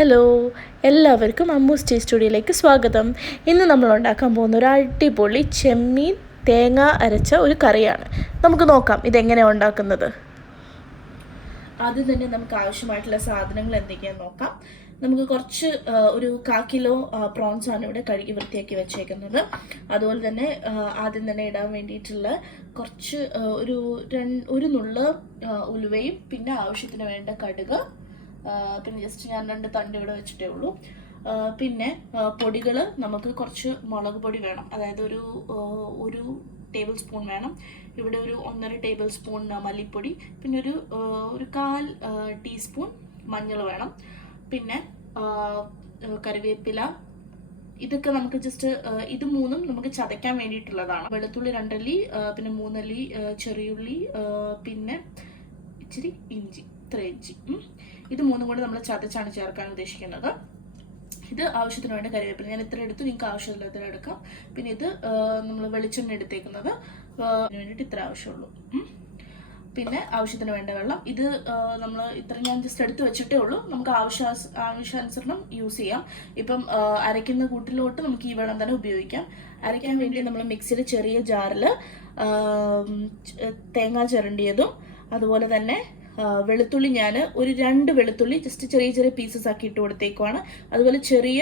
Hello, എല്ലാവർക്കും അമ്മൂസ് tea സ്റ്റുഡിയോയിലേക്ക് സ്വാഗതം. ഇന്ന് നമ്മൾ ഉണ്ടാക്കാൻ പോകുന്ന ഒരു അടിപൊളി ചെമ്മീൻ തേങ്ങ അരച്ച ഒരു കറിയാണ്. നമുക്ക് നോക്കാം ഇതെങ്ങനെയാണ് ഉണ്ടാക്കുന്നത്. ആദ്യം തന്നെ നമുക്ക് ആവശ്യമായിട്ടുള്ള സാധനങ്ങൾ എന്തൊക്കെയാണെന്ന് നോക്കാം. നമുക്ക് കുറച്ച് ഒരു 1/4 കിലോ പ്രോൺസ് ആണ് ഇവിടെ കഴുകി വൃത്തിയാക്കി വെച്ചേക്കുന്നത്. അതുപോലെ തന്നെ ആദ്യം തന്നെ ഇടാൻ വേണ്ടിയിട്ടുള്ള കുറച്ച് ഒരു നുള്ള് ഉലുവയും പിന്നെ ആവശ്യത്തിന് വേണ്ട കടുക്, പിന്നെ ജസ്റ്റ് ഞാൻ 2 തണ്ട് ഇവിടെ വെച്ചിട്ടേ ഉള്ളൂ. പിന്നെ പൊടികൾ നമുക്ക് കുറച്ച് മുളക് പൊടി വേണം, അതായത് ഒരു ടേബിൾ സ്പൂൺ വേണം. ഇവിടെ ഒരു 1.5 ടേബിൾ സ്പൂൺ മല്ലിപ്പൊടി, പിന്നെ ഒരു 1/4 ടീസ്പൂൺ മഞ്ഞൾ വേണം. പിന്നെ കറിവേപ്പില. ഇതൊക്കെ നമുക്ക് ജസ്റ്റ് ഇത് മൂന്നും നമുക്ക് ചതയ്ക്കാൻ വേണ്ടിയിട്ടുള്ളതാണ്. വെളുത്തുള്ളി 2 അല്ലി, പിന്നെ 3 അല്ലി ചെറിയുള്ളി, പിന്നെ ഇച്ചിരി ഇഞ്ചി, ഇത്ര ഇഞ്ചി. ഇത് മൂന്നും കൂടി നമ്മൾ ചതച്ചാണ് ചേർക്കാൻ ഉദ്ദേശിക്കുന്നത്. ഇത് ആവശ്യത്തിന് വേണ്ട കറിവേപ്പില ഞാൻ ഇത്ര എടുത്തു, നിങ്ങൾക്ക് ആവശ്യമില്ല ഇത്ര എടുക്കാം. പിന്നെ ഇത് നമ്മൾ വെളിച്ചെണ്ണ എടുത്തേക്കുന്നത് വേണ്ടിയിട്ട് ഇത്ര ആവശ്യമുള്ളൂ. പിന്നെ ആവശ്യത്തിന് വേണ്ട വെള്ളം. ഇത് നമ്മൾ ഇത്ര ഞാൻ ജസ്റ്റ് എടുത്ത് വെച്ചിട്ടേ ഉള്ളൂ. നമുക്ക് ആവശ്യാനുസരണം യൂസ് ചെയ്യാം. ഇപ്പം അരയ്ക്കുന്ന കൂട്ടിലോട്ട് നമുക്ക് ഈ വെള്ളം തന്നെ ഉപയോഗിക്കാം. അരയ്ക്കാൻ വേണ്ടി നമ്മൾ മിക്സിയിൽ ചെറിയ ജാറിൽ തേങ്ങ ചിരണ്ടിയതും അതുപോലെ തന്നെ വെളുത്തുള്ളി ഞാൻ ഒരു 2 വെളുത്തുള്ളി ജസ്റ്റ് ചെറിയ ചെറിയ പീസസ് ആക്കി ഇട്ട് കൊടുത്തേക്കുവാണ്. അതുപോലെ ചെറിയ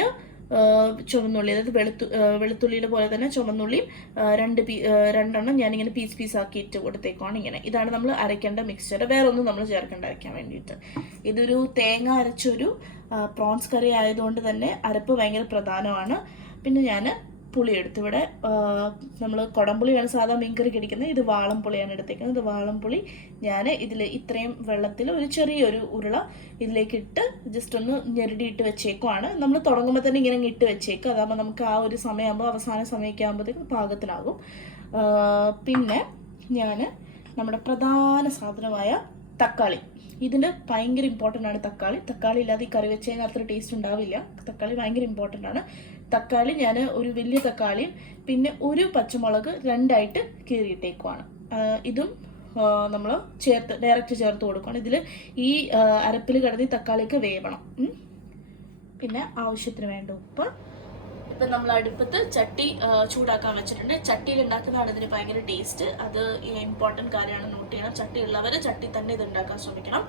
ചുവന്നുള്ളി, അതായത് വെളുത്തുള്ളിയുടെ പോലെ തന്നെ ചുവന്നുള്ളിയും 2 ഞാനിങ്ങനെ പീസ് ആക്കി ഇട്ട് കൊടുത്തേക്കുവാണ്. ഇതാണ് നമ്മൾ അരയ്ക്കേണ്ട മിക്സ്ചർ. വേറെ ഒന്നും നമ്മൾ ചേർക്കേണ്ട അരയ്ക്കാൻ വേണ്ടിയിട്ട്. ഇതൊരു തേങ്ങ അരച്ചൊരു പ്രോൺസ് കറി ആയതുകൊണ്ട് തന്നെ അരപ്പ് ഭയങ്കര പ്രധാനമാണ്. പിന്നെ ഞാൻ പുളി എടുത്തു. ഇവിടെ നമ്മൾ കുടംപുളിയാണ് സാധാ മീൻകറിക്ക് അടിക്കുന്നത്. ഇത് വാളംപുളിയാണ് എടുത്തേക്കുന്നത്. ഇത് വാളംപുളി ഞാൻ ഇതിൽ ഇത്രയും വെള്ളത്തിൽ ഒരു ചെറിയൊരു ഉരുള ഇതിലേക്ക് ഇട്ട് ജസ്റ്റ് ഒന്ന് ഞെരടിയിട്ട് വെച്ചേക്കുവാണ്. നമ്മൾ തുടങ്ങുമ്പോൾ തന്നെ ഇങ്ങനെ ഇട്ട് വെച്ചേക്കും. അതാകുമ്പോൾ നമുക്ക് ആ ഒരു സമയമാകുമ്പോൾ അവസാന സമയമൊക്കെ ആകുമ്പോഴത്തേക്കും പാകത്തിനാകും. പിന്നെ ഞാൻ നമ്മുടെ പ്രധാന സാധനമായ തക്കാളി, ഇതിന് ഭയങ്കര ഇമ്പോർട്ടൻ്റ് ആണ് തക്കാളി ഇല്ലാതെ ഈ കറി വെച്ച് കഴിഞ്ഞാൽ അത്ര ടേസ്റ്റ് ഉണ്ടാവില്ല. തക്കാളി ഭയങ്കര ഇമ്പോർട്ടൻ്റ് ആണ്. തക്കാളി ഞാൻ ഒരു വലിയ തക്കാളിയും പിന്നെ ഒരു പച്ചമുളക് 2 കീറിയിട്ടേക്കുവാണ്. ഇതും നമ്മൾ ഡയറക്റ്റ് ചേർത്ത് കൊടുക്കണം. ഇതിൽ ഈ അരപ്പിൽ കിടന്ന് തക്കാളിക്ക് വേവണം. പിന്നെ ആവശ്യത്തിന് വേണ്ട ഉപ്പ്. ഇപ്പം നമ്മൾ അടുപ്പത്ത് ചട്ടി ചൂടാക്കാൻ വെച്ചിട്ടുണ്ട്. ചട്ടിയിൽ ഉണ്ടാക്കുന്നതാണ് ഇതിന് ഭയങ്കര ടേസ്റ്റ്. അത് ഇമ്പോർട്ടൻറ്റ് കാര്യമാണ്, നോട്ട് ചെയ്യണം. ചട്ടി ഉള്ളവർ ചട്ടി തന്നെ ഇത് ഉണ്ടാക്കാൻ ശ്രമിക്കണം.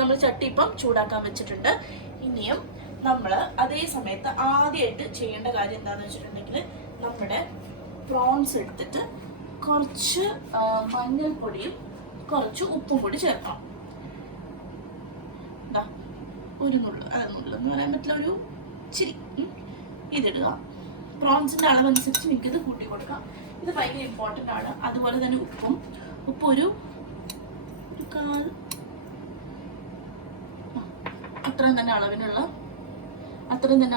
നമ്മൾ ചട്ടി ഇപ്പം ചൂടാക്കാൻ വെച്ചിട്ടുണ്ട്. ഇനിയും നമ്മൾ അതേ സമയത്ത് ആദ്യമായിട്ട് ചെയ്യേണ്ട കാര്യം എന്താണെന്ന് വെച്ചിട്ടുണ്ടെങ്കിൽ നമ്മുടെ പ്രോൺസ് എടുത്തിട്ട് കുറച്ച് മഞ്ഞൾപ്പൊടിയും കുറച്ച് ഉപ്പും കൂടി ചേർക്കണം. ഒരു നുള്ളെന്ന് പറയാൻ പറ്റില്ല, ഒരു ഇച്ചിരി ഇതിടുക. പ്രോൺസിൻ്റെ അളവനുസരിച്ച് നിങ്ങൾക്ക് ഇത് കൂട്ടി കൊടുക്കാം. ഇത് ഭയങ്കര ഇമ്പോർട്ടൻ്റ് ആണ്. അതുപോലെ തന്നെ ഉപ്പ് ഒരു അത്രയും തന്നെ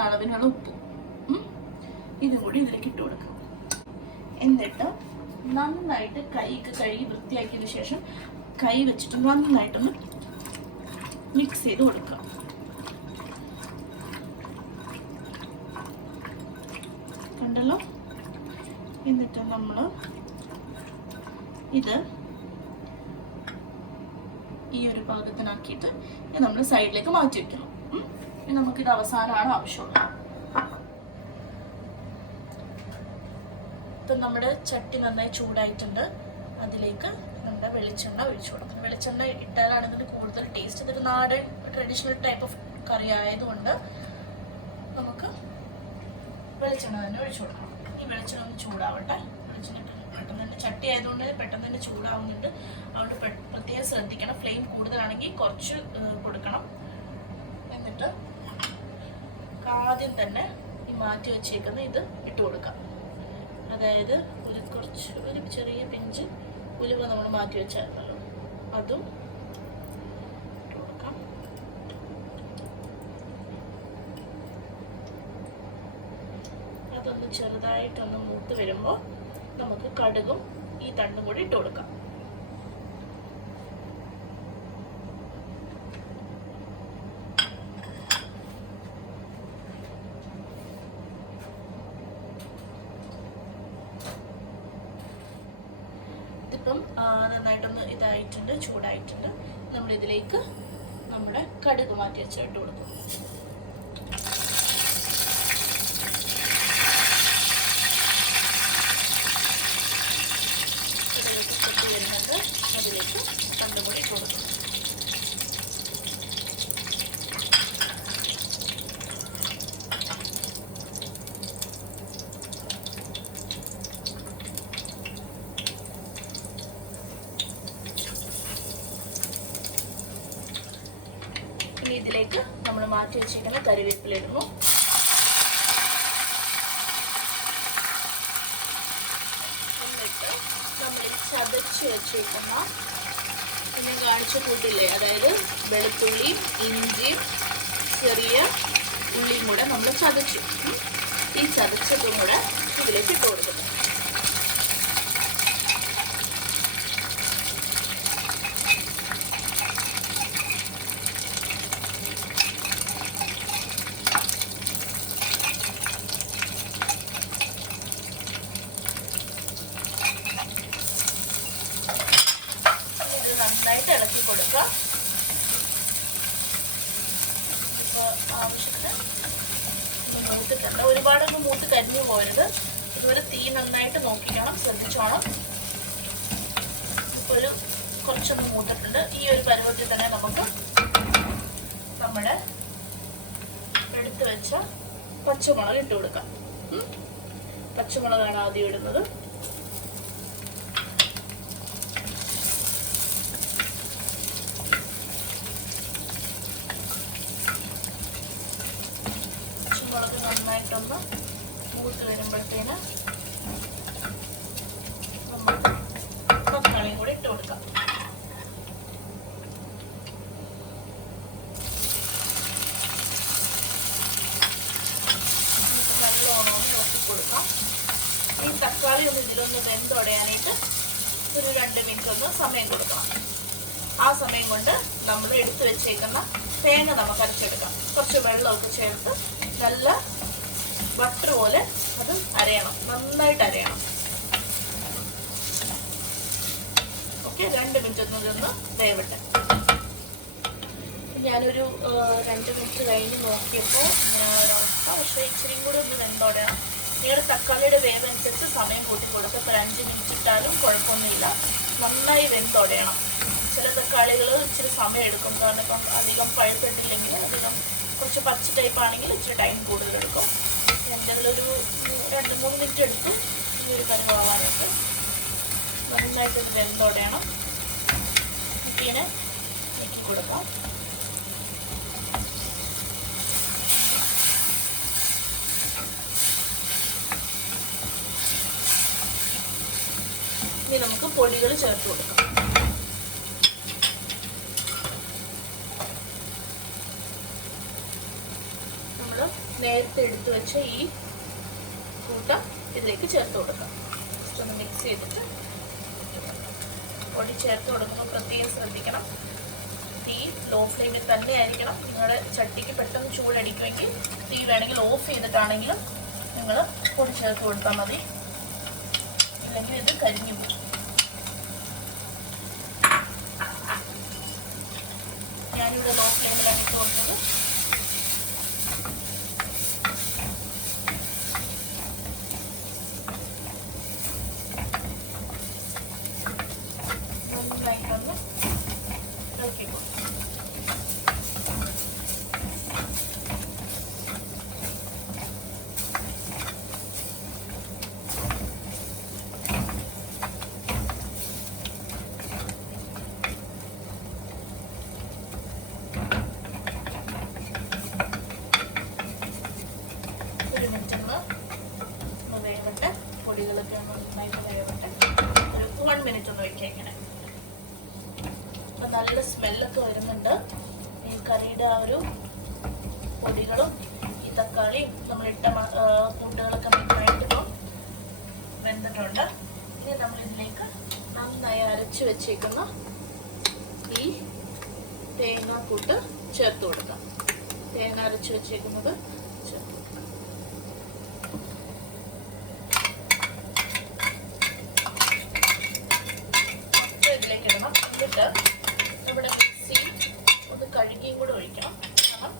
അളവിനുള്ള ഉപ്പ് ഇതും കൂടി ഇതിലേക്ക് ഇട്ട് കൊടുക്കുക. എന്നിട്ട് നന്നായിട്ട് കൈക്ക് കഴുകി വൃത്തിയാക്കിയതിന് ശേഷം കൈ വെച്ചിട്ട് നന്നായിട്ടൊന്ന് മിക്സ് ചെയ്ത് കൊടുക്കുക. കണ്ടല്ലോ. എന്നിട്ട് നമ്മൾ ഇത് ഈ ഒരു പാകത്തിനാക്കിയിട്ട് നമ്മൾ സൈഡിലേക്ക് മാറ്റി വെക്കണം. നമുക്കിത് അവസാനമാണ് ആവശ്യമുള്ളത്. ഇപ്പം നമ്മുടെ ചട്ടി നന്നായി ചൂടായിട്ടുണ്ട്. അതിലേക്ക് നമ്മുടെ വെളിച്ചെണ്ണ ഒഴിച്ചു കൊടുക്കണം. വെളിച്ചെണ്ണ ഇട്ടാലാണ് ഇതിന് കൂടുതൽ ടേസ്റ്റ്. ഇതൊരു നാടൻ ട്രഡീഷണൽ ടൈപ്പ് ഓഫ് കറി ആയതുകൊണ്ട് നമുക്ക് വെളിച്ചെണ്ണ തന്നെ ഒഴിച്ചു കൊടുക്കണം. ഈ വെളിച്ചെണ്ണ ഒന്ന് ചൂടാവട്ടെ. വെളിച്ചെണ്ണ പെട്ടെന്ന് തന്നെ ചട്ടി ആയതുകൊണ്ട് പെട്ടെന്ന് തന്നെ ചൂടാവുന്നുണ്ട്. അതുകൊണ്ട് പ്രത്യേകം ശ്രദ്ധിക്കണം. ഫ്ലെയിം കൂടുതലാണെങ്കിൽ കുറച്ച് കൊടുക്കണം. എന്നിട്ട് ആദ്യം തന്നെ ഈ മാറ്റി വെച്ചേക്കുന്ന ഇത് ഇട്ട് കൊടുക്കാം. അതായത് ഒരു ചെറിയ പിഞ്ച് ഉലുവ നമ്മൾ മാറ്റി വെച്ചായിരുന്നല്ലോ, അതും ഇട്ട് കൊടുക്കാം. അതൊന്ന് ചെറുതായിട്ടൊന്ന് മൂത്ത് വരുമ്പോൾ നമുക്ക് കടുകും ഈ തണ്ടും കൂടി ഇട്ട് കൊടുക്കാം. ഇതിപ്പം നന്നായിട്ടൊന്ന് ഇതായിട്ടുണ്ട്, ചൂടായിട്ടുണ്ട്. നമ്മളിതിലേക്ക് നമ്മുടെ കടുക് മാറ്റി വെച്ചിട്ട് കൊടുക്കും. ഇതിലേക്ക് നമ്മൾ മാറ്റി വെച്ചിരിക്കുന്ന കറിവേപ്പില ഇടുന്നു. എന്നിട്ട് നമ്മൾ ചതച്ച് വെച്ചേക്കുന്ന പിന്നെ കാണിച്ച കൂട്ടില്ലേ, അതായത് വെളുത്തുള്ളിയും ഇഞ്ചിയും ചെറിയ ഉള്ളിയും കൂടെ നമ്മൾ ചതച്ചു. ഈ ചതച്ചതും കൂടെ ഇതിലേക്ക് ഇട്ട് കൊടുക്കുന്നു. ഇത് നന്നായിട്ട് ഇളക്കി കൊടുക്കുക. ആവശ്യത്തിന് മൂത്തിട്ടുണ്ട്. ഒരുപാടൊന്നും മൂത്ത് കരിഞ്ഞു പോരുത്. ഇതുവരെ തീ നന്നായിട്ട് നോക്കിക്കണം, ശ്രദ്ധിച്ചോണം. ഇപ്പോൾ കുറച്ചൊന്ന് മൂത്തിട്ടുണ്ട്. ഈ ഒരു പരുവത്തിൽ തന്നെ നമുക്ക് നമ്മുടെ എടുത്തു വെച്ച പച്ചമുളക് ഇട്ട് കൊടുക്കാം. പച്ചമുളകാണ് ആദ്യം ഇടുന്നത്. പച്ചമുളക് നന്നായിട്ടൊന്ന് മൂത്ത് വരുമ്പോഴത്തേന് നമ്മൾ തക്കാളിയും കൂടി ഇട്ട് കൊടുക്കാം. നല്ലോണം നോക്കി കൊടുക്കാം. ഈ തക്കാളി ഒന്ന് ഇതിലൊന്ന് വെന്തുടയാനായിട്ട് ഒരു 2 മിനിറ്റ് ഒന്ന് സമയം കൊടുക്കണം. ആ സമയം കൊണ്ട് നമ്മൾ എടുത്തു വെച്ചേക്കുന്ന തേങ്ങ നമുക്ക് അരച്ചെടുക്കാം. കുറച്ച് വെള്ളമൊക്കെ ചേർത്ത് നല്ല ബട്ടർ പോലെ അത് അരയണം, നന്നായിട്ട് അരയണം. ഓക്കെ, 2 മിനിറ്റ് ഒന്ന് ഇതൊന്ന് വേവട്ടെ. ഞാനൊരു 2 മിനിറ്റ് കഴിഞ്ഞ് നോക്കിയപ്പോൾ പക്ഷേ ഇച്ചിരിയും കൂടി ഒന്ന് വെന്തോടണം. നിങ്ങളുടെ തക്കാളിയുടെ വേവ് അനുസരിച്ച് സമയം കൂട്ടി കൊടുക്കുക. ഇപ്പോൾ 5 മിനിറ്റ് ഇട്ടാലും കുഴപ്പമൊന്നുമില്ല. നന്നായി വെന്തോടയണം. ചില തക്കാളികൾ ഇച്ചിരി സമയം എടുക്കും. കാരണം ഇപ്പം അധികം പഴുത്തിട്ടില്ലെങ്കിൽ, അധികം കുറച്ച് പച്ച ടൈപ്പ് ആണെങ്കിൽ ഇച്ചിരി ടൈം കൂടുതലെടുക്കും. എന്തെങ്കിലൊരു 2-3 മിനിറ്റ് എടുക്കും ഈ ഒരു കറി ആവാനായിട്ട്. നന്നായിട്ട് ഇത് വെന്തോടയണം. ഇങ്ങനെ നീക്കി കൊടുക്കാം. ഇനി നമുക്ക് പൊടികൾ ചേർത്ത് കൊടുക്കാം. നമ്മൾ നേരത്തെ എടുത്തു വെച്ച ഈ കൂട്ട ഇതിലേക്ക് ചേർത്ത് കൊടുക്കാം. ജസ്റ്റ് ഒന്ന് മിക്സ് ചെയ്തിട്ട് പൊടി ചേർത്ത് കൊടുക്കുമ്പോൾ പ്രത്യേകം ശ്രദ്ധിക്കണം. തീ ലോ ഫ്ലെയിമിൽ തന്നെ ആയിരിക്കണം. നിങ്ങളുടെ ചട്ടിക്ക് പെട്ടെന്ന് ചൂടടിക്കുമെങ്കിൽ തീ വേണമെങ്കിൽ ഓഫ് ചെയ്തിട്ടാണെങ്കിലും നിങ്ങൾ പൊടി ചേർത്ത് കൊടുത്താൽ മതി. ഇല്ലെങ്കിൽ ഇത് കരിഞ്ഞു പോകും. ഞാനിവിടെ ലോ ഫ്ലെയിമിലാണ് ഇട്ട് കൊടുത്തത്. നന്നായിട്ടൊന്ന് ഇളക്കി കൊടുക്കും. വേവട്ടെ, പൊടികളൊക്കെ നന്നായിട്ട് വേവട്ടെ. ഒരു 1 മിനിറ്റ് ഒന്ന് വയ്ക്കാം ഇങ്ങനെ. അപ്പം നല്ല സ്മെല്ലൊക്കെ വരുന്നുണ്ട്. ഈ കറിയുടെ ആ ഒരു പൊടികളും ഈ തക്കാളിയും നമ്മളിട്ട കൂട്ടുകളൊക്കെ നന്നായിട്ട് ഇപ്പം വെന്തിട്ടുണ്ട്. ഇനി നമ്മളിതിലേക്ക് നന്നായി അരച്ച് വെച്ചേക്കുന്ന ഈ തേങ്ങാക്കൂട്ട് ചേർത്ത് കൊടുക്കാം. തേങ്ങ അരച്ച് വെച്ചേക്കുന്നത് ചേർത്ത് കൊടുക്കാം. ഇതിലേക്ക് ഇടണം. എന്നിട്ട് നമ്മുടെ മിക്സി ഒന്ന് കഴുകിയും കൂടെ ഒഴിക്കണം. കാരണം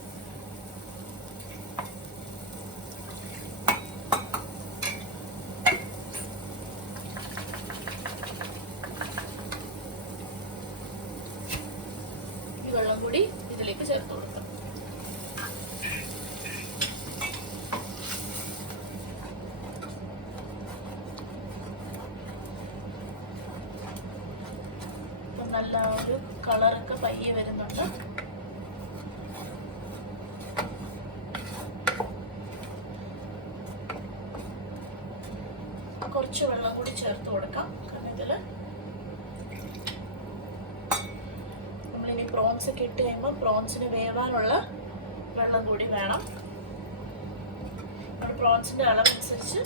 ഈ വെള്ളം കൂടി ഇതിലേക്ക് ചേർത്ത് കൊടുക്കാം. നല്ല ഒരു കളറൊക്കെ പയ്യെ വരുന്നുണ്ട്. കുറച്ച് വെള്ളം കൂടി ചേർത്ത് കൊടുക്കാം. കാരണം ഇതിൽ നമ്മളിനി പ്രോൺസ് ഒക്കെ ഇട്ട് കഴിയുമ്പോൾ പ്രോൺസിന് വേവാനുള്ള വെള്ളം കൂടി വേണം. നമ്മൾ പ്രോൺസിൻ്റെ അളവനുസരിച്ച്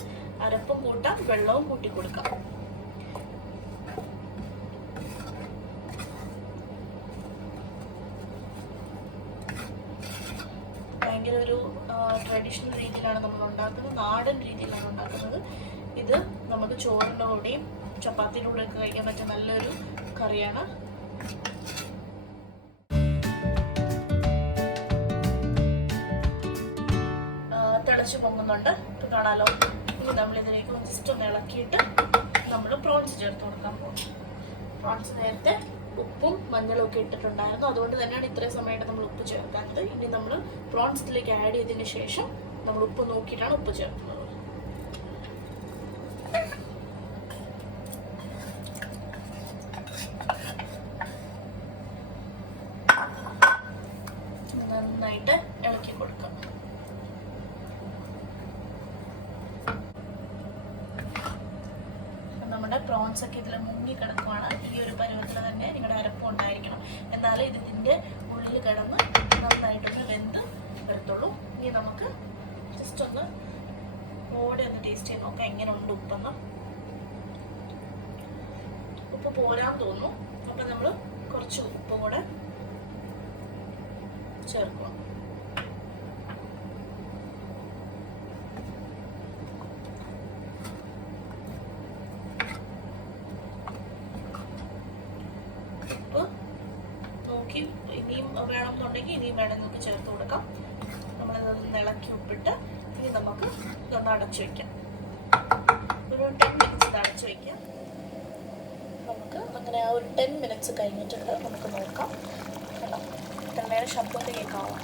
അരപ്പും കൂട്ടാം, വെള്ളവും കൂട്ടി കൊടുക്കാം. ഭയങ്കര ഒരു ട്രഡീഷണൽ രീതിയിലാണ് നമ്മൾ ഉണ്ടാക്കുന്നത്, നാടൻ രീതിയിലാണ് ഉണ്ടാക്കുന്നത്. ഇത് നമുക്ക് ചോറിൻ്റെ കൂടെയും ചപ്പാത്തിയുടെ കൂടെയൊക്കെ കഴിക്കാൻ പറ്റിയ നല്ലൊരു കറിയാണ്. തിളച്ച് പൊങ്ങുന്നുണ്ട്, ഇത് കാണാലോ. ഇനി നമ്മളിതിലേക്ക് ജസ്റ്റ് ഒന്ന് ഇളക്കിയിട്ട് നമ്മൾ പ്രോൺസ് ചേർത്ത് കൊടുക്കാൻ പോകും. പ്രോൺസ് നേരത്തെ ഉപ്പും മഞ്ഞളും ഒക്കെ ഇട്ടിട്ടുണ്ടായിരുന്നു, അതുകൊണ്ട് തന്നെയാണ് ഇത്രയും സമയമായിട്ട് നമ്മൾ ഉപ്പ് ചേർക്കാത്തത്. ഇനി നമ്മൾ പ്രോൺസ് ഇതിലേക്ക് ആഡ് ചെയ്തതിന് ശേഷം നമ്മൾ ഉപ്പ് നോക്കിയിട്ടാണ് ഉപ്പ് ചേർക്കുന്നത്. നന്നായിട്ട് ഇളക്കി കൊടുക്കാം. നമ്മുടെ പ്രോൺസ് ഒക്കെ ഇതിൽ മുങ്ങി കിടക്കുവാണ്. ഈ ഒരു പരുവത്തിൽ തന്നെ നിങ്ങളുടെ അരപ്പ് ഉണ്ടായിരിക്കണം, എന്നാലേ ഇതിൻ്റെ ഉള്ളിൽ കിടന്ന് നന്നായിട്ടൊന്ന് വെന്ത് വരത്തുള്ളൂ. ഇനി നമുക്ക് ജസ്റ്റ് ഒന്ന് ഓടെ ഒന്ന് ടേസ്റ്റ് ചെയ്ത് നോക്കാം എങ്ങനെ ഉണ്ട് ഉപ്പെന്ന്. ഉപ്പ് പോരാൻ തോന്നുന്നു, അപ്പം നമ്മൾ കുറച്ച് ഉപ്പും കൂടെ ചേർക്കണം. നോക്കി ഇനിയും വേണമെന്നുണ്ടെങ്കിൽ ഇനിയും വേണമെങ്കിൽ നമുക്ക് ചേർത്ത് കൊടുക്കാം. നമ്മളിതൊന്ന് ഇളക്കി ഉപ്പിട്ട് ഇനി നമുക്ക് ഇതൊന്ന് അടച്ചു വയ്ക്കാം. ഒരു 10 മിനിറ്റ്സ് ഇത് അടച്ചു വയ്ക്കാം. നമുക്ക് അങ്ങനെ ആ ഒരു 10 മിനിറ്റ്സ് കഴിഞ്ഞിട്ടുണ്ട്. നമുക്ക് നോക്കാം. തെള്ളയുടെ ശബ്ദം കേൾക്കാവും.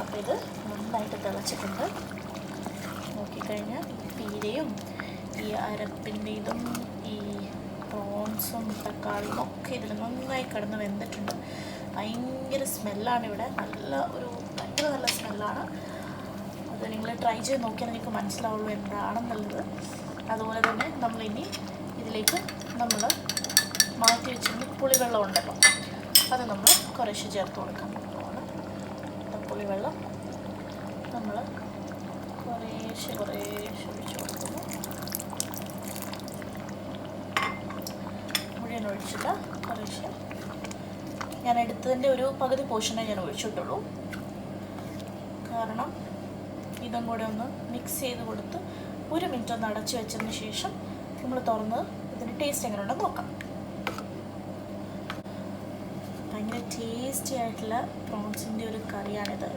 അപ്പോൾ ഇത് നന്നായിട്ട് തിളച്ചിട്ടുണ്ട്. നോക്കിക്കഴിഞ്ഞാൽ ഈ പീരയും ഈ അരപ്പിൻ്റെ ഇതും ഈ പ്രോൺസും തക്കാളിയും ഒക്കെ ഇതിൽ നന്നായി കിടന്ന് വെന്തിട്ടുണ്ട്. ഭയങ്കര സ്മെല്ലാണ് ഇവിടെ, ഭയങ്കര നല്ല സ്മെല്ലാണ്. അത് നിങ്ങൾ ട്രൈ ചെയ്ത് നോക്കിയാൽ നിങ്ങൾക്ക് മനസ്സിലാവുള്ളൂ എന്താണെന്നുള്ളത്. അതുപോലെ തന്നെ നമ്മളിനി ഇതിലേക്ക് നമ്മൾ മാറ്റി വെച്ചിരുന്ന പുളിവെള്ളം ഉണ്ടല്ലോ, അത് നമ്മൾ കുറേശ്ശെ ചേർത്ത് കൊടുക്കാൻ പറ്റുവാണ്. പുളിവെള്ളം നമ്മൾ കുറേശ്ശെ ഒഴിച്ച് കൊടുക്കുന്നു. മുഴുവൻ ഒഴിച്ചിട്ട് കുറേശ്ശെ ഞാൻ എടുത്തതിൻ്റെ ഒരു പകുതി പോർഷനെ ഞാൻ ഒഴിച്ചിട്ടുള്ളൂ. കാരണം ഇതും കൂടെ ഒന്ന് മിക്സ് ചെയ്ത് കൊടുത്ത് 1 മിനിറ്റ് ഒന്ന് അടച്ചു വെച്ചതിന് ശേഷം നമ്മൾ തുറന്ന് ഇതിൻ്റെ ടേസ്റ്റ് എങ്ങനെയുണ്ടെന്ന് നോക്കാം. ഭയങ്കര ടേസ്റ്റി ആയിട്ടുള്ള പ്രോൺസിൻ്റെ ഒരു കറിയാണിത്.